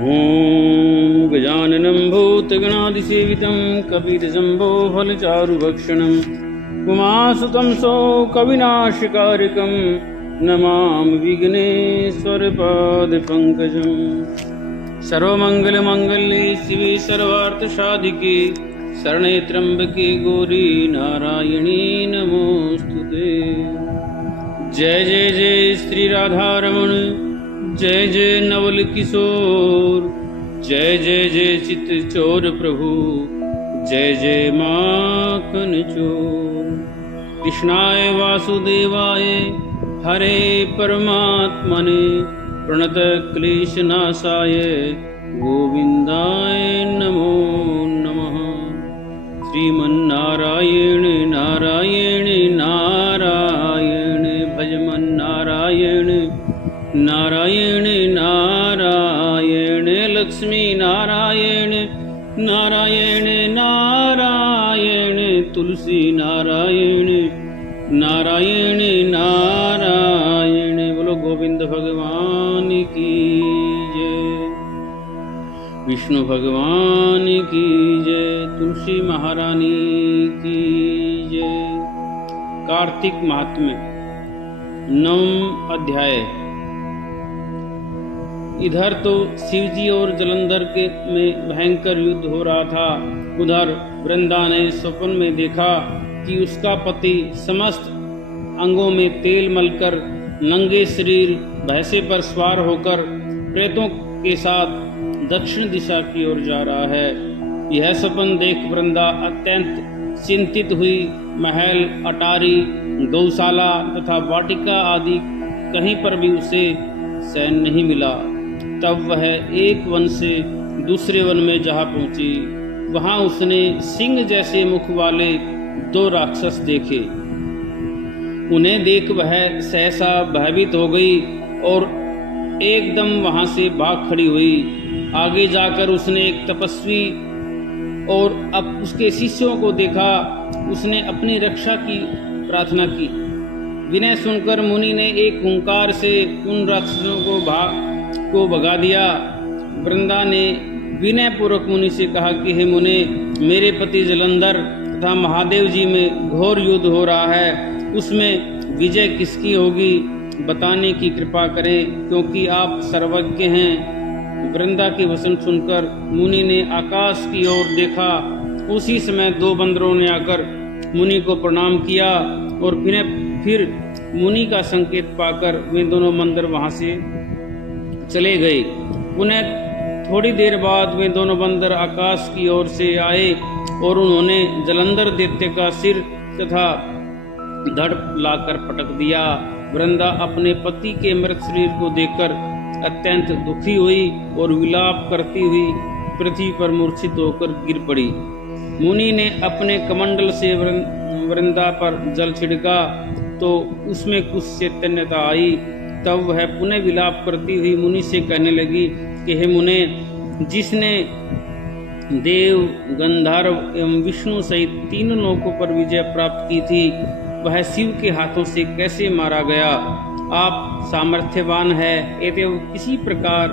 ॐ गजाननं भूतगणादिसेवितं कपितजम्बो फलचारुभक्षणं उमासुतं कविनाशकारिकं नमामि विघ्नेश्वरपादपङ्कजं। सर्वमङ्गलमाङ्गल्ये शिवे सर्वार्थसाधिके शरणे त्र्यम्बके गौरी नारायणी नमोस्तुते। जय जय जय श्री राधारमण, जय जय नवल किशोर, जय जय जय चित चोर प्रभु, जय जय माखन चोर। कृष्णाय वासुदेवाय हरे परमात्मने प्रणत क्लेशनाशाय गोविंदाय नमो नमः। श्रीमन्नारायण नारायण नारायण भजमन नारायण नारायण नारायण लक्ष्मी नारायण नारायण नारायण तुलसी नारायण नारायण नारायण। बोलो गोविंद भगवान की जय, विष्णु भगवान की जय, तुलसी महारानी की जय। कार्तिक महात्म्य 9वां अध्याय। इधर तो शिवजी और जलंधर के में भयंकर युद्ध हो रहा था, उधर वृंदा ने स्वप्न में देखा कि उसका पति समस्त अंगों में तेल मलकर नंगे शरीर भैंसे पर सवार होकर प्रेतों के साथ दक्षिण दिशा की ओर जा रहा है। यह सपन देख वृंदा अत्यंत चिंतित हुई। महल, अटारी, गौशाला तथा वाटिका आदि कहीं पर भी उसे चैन नहीं मिला। तब वह एक वन से दूसरे वन में जहाँ पहुंची, वहां उसने सिंह जैसे मुख वाले 2 राक्षस देखे। उन्हें देख वह सहसा भयभीत हो गई और एकदम वहां से भाग खड़ी हुई। आगे जाकर उसने एक तपस्वी और अब उसके शिष्यों को देखा। उसने अपनी रक्षा की प्रार्थना की। विनय सुनकर मुनि ने एक हुंकार से उन राक्षसों को भगा दिया। वृंदा ने विनय पूर्वक मुनि से कहा कि हे मुने, मेरे पति जलंधर तथा महादेव जी में घोर युद्ध हो रहा है, उसमें विजय किसकी होगी बताने की कृपा करें, क्योंकि आप सर्वज्ञ हैं। वृंदा के वचन सुनकर मुनि ने आकाश की ओर देखा। उसी समय 2 बंदरों ने आकर मुनि को प्रणाम किया और फिर मुनि का संकेत पाकर वे दोनों बंदर वहां से चले गए। उन्हें थोड़ी देर बाद वे दोनों बंदर आकाश की ओर से आए और उन्होंने जलंधर दैत्य का सिर तथा धड़ लाकर पटक दिया। वृंदा अपने पति के मृत शरीर को देखकर अत्यंत दुखी हुई और विलाप करती हुई पृथ्वी पर मूर्छित होकर गिर पड़ी। मुनि ने अपने कमंडल से वृंदा पर जल छिड़का तो उसमें कुछ चैतन्यता आई। तब वह पुनः विलाप करती हुई मुनि से कहने लगी कि हे मुने, जिसने देव, गंधर्व एवं विष्णु सहित 3 लोकों पर विजय प्राप्त की थी, वह शिव के हाथों से कैसे मारा गया? आप सामर्थ्यवान है, अतएव किसी प्रकार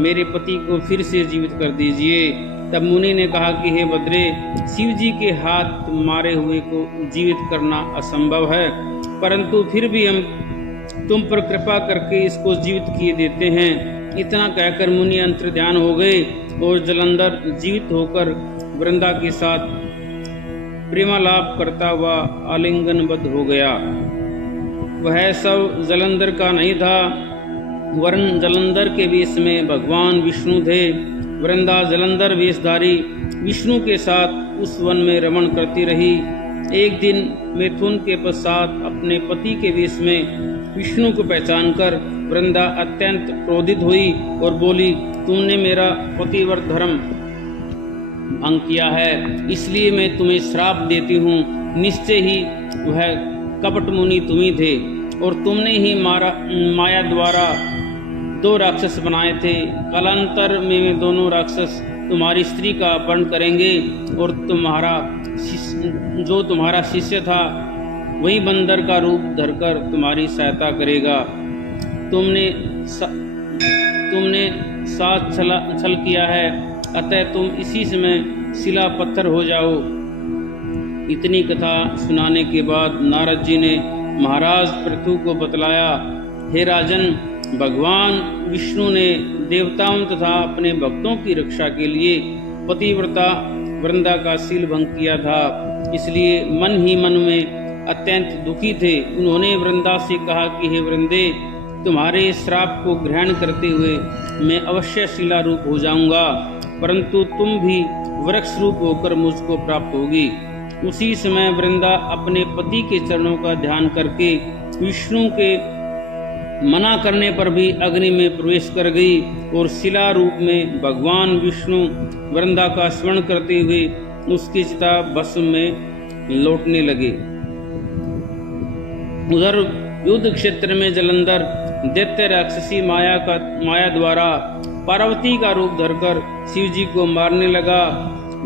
मेरे पति को फिर से जीवित कर दीजिए। तब मुनि ने कहा कि हे बद्रे, शिव जी के हाथ मारे हुए को जीवित करना असंभव है, परंतु फिर भी हम तुम पर कृपा करके इसको जीवित किए देते हैं। इतना कहकर मुनि अंतर्ध्यान हो गए और जलंधर जीवित होकर वृंदा के साथ प्रेमालाप करता हुआ आलिंगनबद्ध हो गया। वह सब जलंधर का नहीं था, वरन जलंधर के वेश में भगवान विष्णु थे। वृंदा जलंधर वेशधारी विष्णु के साथ उस वन में रमण करती रही। एक दिन मैथुन के पश्चात अपने पति के वेश में विष्णु को पहचानकर वृंदा अत्यंत क्रोधित हुई और बोली, तुमने मेरा पतिव्रत धर्म भंग किया है, इसलिए मैं तुम्हें श्राप देती हूँ। निश्चय ही वह कपट मुनि तुम ही थे और तुमने ही माया द्वारा 2 राक्षस बनाए थे। कालांतर में दोनों राक्षस तुम्हारी स्त्री का अपहरण करेंगे और जो तुम्हारा शिष्य था वही बंदर का रूप धरकर तुम्हारी सहायता करेगा। तुमने साथ छल किया है, अतः तुम इसी समय शिला पत्थर हो जाओ। इतनी कथा सुनाने के बाद नारद जी ने महाराज पृथु को बतलाया, हे राजन, भगवान विष्णु ने देवताओं तथा अपने भक्तों की रक्षा के लिए पतिव्रता वृंदा का शील भंग किया था, इसलिए मन ही मन में अत्यंत दुखी थे। उन्होंने वृंदा से कहा कि हे वृंदे, तुम्हारे श्राप को ग्रहण करते हुए मैं अवश्य शिला रूप हो जाऊंगा, परंतु तुम भी वृक्ष रूप होकर मुझको प्राप्त होगी। उसी समय वृंदा अपने पति के चरणों का ध्यान करके विष्णु के मना करने पर भी अग्नि में प्रवेश कर गई और शिला रूप में भगवान विष्णु वृंदा का स्मरण करते हुए उसकी चिता भस्म में लौटने लगे। उधर युद्ध क्षेत्र में जलंधर दैत्य राक्षसी माया द्वारा पार्वती का रूप धरकर शिवजी को मारने लगा।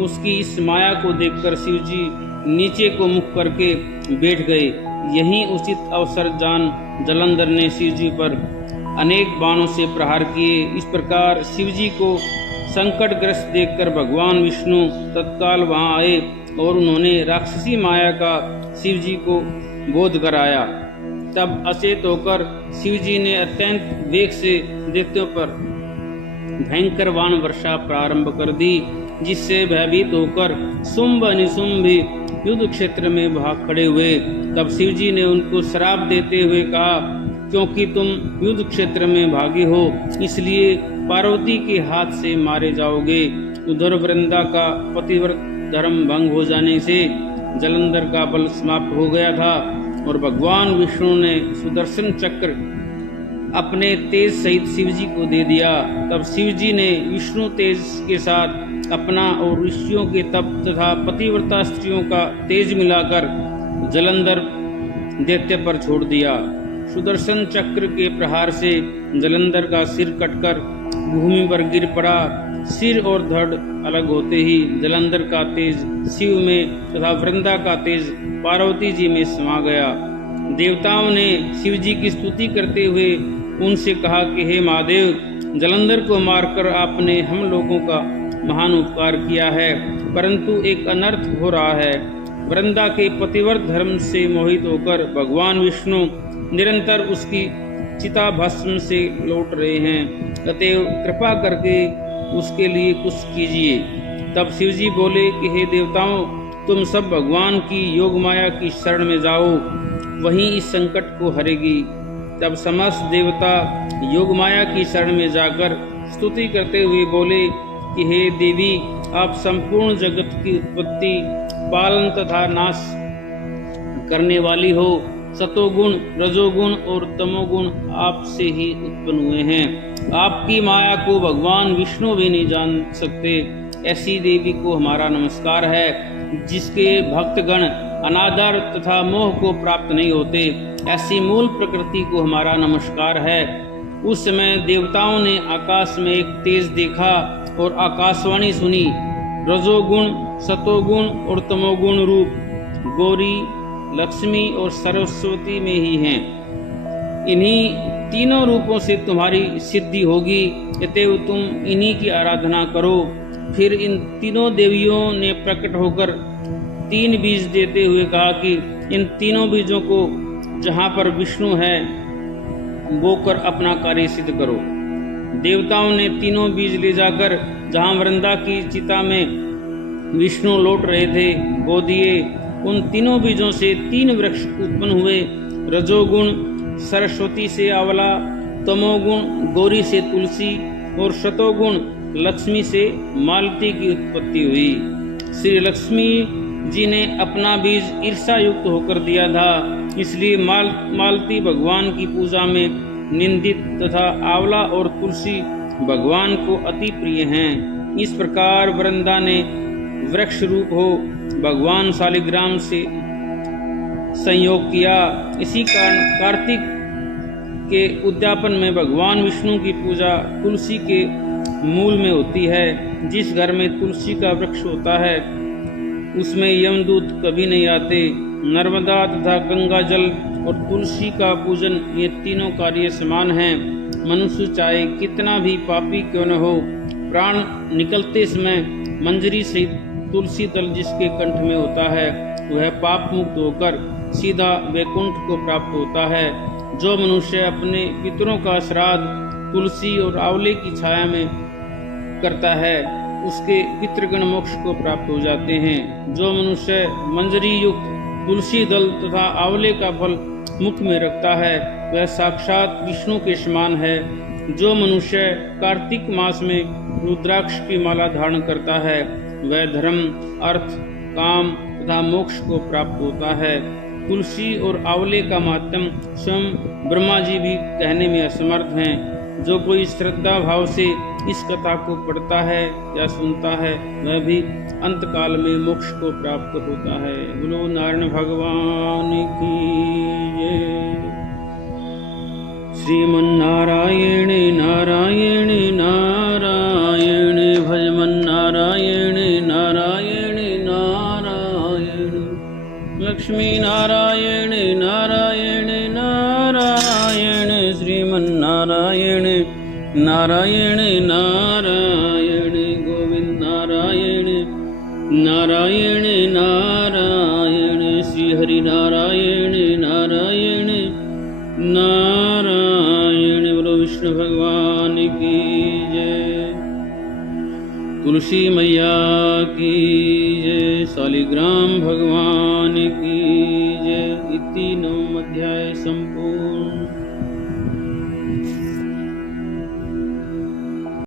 उसकी इस माया को देखकर शिवजी नीचे को मुख करके बैठ गए। यही उचित अवसर जान जलंधर ने शिवजी पर अनेक बाणों से प्रहार किए। इस प्रकार शिवजी को संकटग्रस्त देखकर भगवान विष्णु तत्काल वहां आए और उन्होंने राक्षसी माया का शिवजी को बोध कराया। तब अचेत होकर शिवजी ने अत्यंत वेग से दैत्यों पर भयंकर बाण वर्षा प्रारंभ कर दी, जिससे भयभीत होकर शुंभ निशुंभ भी युद्ध क्षेत्र में भाग खड़े हुए। तब शिवजी ने उनको श्राप देते हुए कहा, क्योंकि तुम युद्ध क्षेत्र में भागे हो, इसलिए पार्वती के हाथ से मारे जाओगे। उधर वृंदा का पतिव्रत धर्म भंग हो जाने से जलंधर का बल समाप्त हो गया था और भगवान विष्णु ने सुदर्शन चक्र अपने तेज सहित शिवजी को दे दिया। तब शिवजी ने विष्णु तेज के साथ अपना और ऋषियों के तप तथा पतिव्रता स्त्रियों का तेज मिलाकर जलंधर दैत्य पर छोड़ दिया। सुदर्शन चक्र के प्रहार से जलंधर का सिर कटकर भूमि पर गिर पड़ा। सिर और धड़ अलग होते ही जलंधर का तेज शिव में तथा वृंदा का तेज पार्वती जी में समा गया। देवताओं ने शिवजी की स्तुति करते हुए उनसे कहा कि हे महादेव, जलंधर को मारकर आपने हम लोगों का महान उपकार किया है, परंतु एक अनर्थ हो रहा है। वृंदा के पतिव्रत धर्म से मोहित होकर भगवान विष्णु निरंतर उसकी चिता भस्म से लौट रहे हैं, अतएव कृपा करके उसके लिए कुछ कीजिए। तब शिवजी बोले कि हे देवताओं, तुम सब भगवान की योग माया की शरण में जाओ, वहीं इस संकट को हरेगी। तब समस्त देवता योग माया की शरण में जाकर स्तुति करते हुए बोले कि हे देवी, आप संपूर्ण जगत की उत्पत्ति, पालन तथा नाश करने वाली हो। सतोगुण, रजोगुण और तमोगुण आपसे ही उत्पन्न हुए हैं। आपकी माया को भगवान विष्णु भी नहीं जान सकते। ऐसी देवी को हमारा नमस्कार है, जिसके भक्तगण अनादर तथा मोह को प्राप्त नहीं होते। ऐसी मूल प्रकृति को हमारा नमस्कार है। उस समय देवताओं ने आकाश में एक तेज देखा और आकाशवाणी सुनी, रजोगुण, सतोगुण और तमोगुण रूप गौरी, लक्ष्मी और सरस्वती में ही हैं। इन्हीं तीनों रूपों से तुम्हारी सिद्धि होगी, अतएव तुम इन्हीं की आराधना करो। फिर इन तीनों देवियों ने प्रकट होकर 3 बीज देते हुए कहा कि इन तीनों बीजों को जहाँ पर विष्णु है बोकर अपना कार्य सिद्ध करो। देवताओं ने तीनों बीज ले जाकर जहाँ वृंदा की चिता में विष्णु लौट रहे थे बो दिए। उन तीनों बीजों से 3 वृक्ष उत्पन्न हुए। रजोगुण सरस्वती से आंवला, तमोगुण गौरी से तुलसी और शतोगुण लक्ष्मी से मालती की उत्पत्ति हुई। श्री लक्ष्मी जी ने अपना बीज ईर्षा युक्त होकर दिया था, इसलिए मालती भगवान की पूजा में निंदित तथा आंवला और तुलसी भगवान को अति प्रिय हैं। इस प्रकार वृंदा ने वृक्ष रूप हो भगवान शालिग्राम से संयोग किया। इसी कारण कार्तिक के उद्यापन में भगवान विष्णु की पूजा तुलसी के मूल में होती है। जिस घर में तुलसी का वृक्ष होता है उसमें यमदूत कभी नहीं आते। नर्मदा तथा गंगा जल और तुलसी का पूजन, ये तीनों कार्य समान हैं। मनुष्य चाहे कितना भी पापी क्यों न हो, प्राण निकलते समय मंजरी से तुलसी दल जिसके कंठ में होता है वह पाप मुक्त होकर सीधा वैकुंठ को प्राप्त होता है। जो मनुष्य अपने पितरों का श्राद्ध तुलसी और आंवले की छाया में करता है उसके पितृगण मोक्ष को प्राप्त हो जाते हैं। जो मनुष्य मंजरी युक्त तुलसी दल तथा आंवले का फल मुख में रखता है वह साक्षात विष्णु के समान है। जो मनुष्य कार्तिक मास में रुद्राक्ष की माला धारण करता है वह धर्म, अर्थ, काम तथा मोक्ष को प्राप्त होता है। तुलसी और आंवले का माध्यम स्वयं ब्रह्मा जी भी कहने में असमर्थ हैं। जो कोई श्रद्धा भाव से इस कथा को पढ़ता है या सुनता है वह भी अंतकाल में मोक्ष को प्राप्त होता है। बोलो नारायण भगवान की जय। श्रीमन्नारायण नारायण नारायण भजमन नारायण नारायण नारायण लक्ष्मी नारायण नारायण नारायण श्रीमन्नारायण नारायण नारायण गोविंद नारायण नारायण नारायण श्री हरि नारायण नारायण नारायण। बोलो विष्णु भगवान की जय। तुलसी मैया की जय। शालिग्राम भगवान की जय। इति 9 अध्याय संपूर्ण।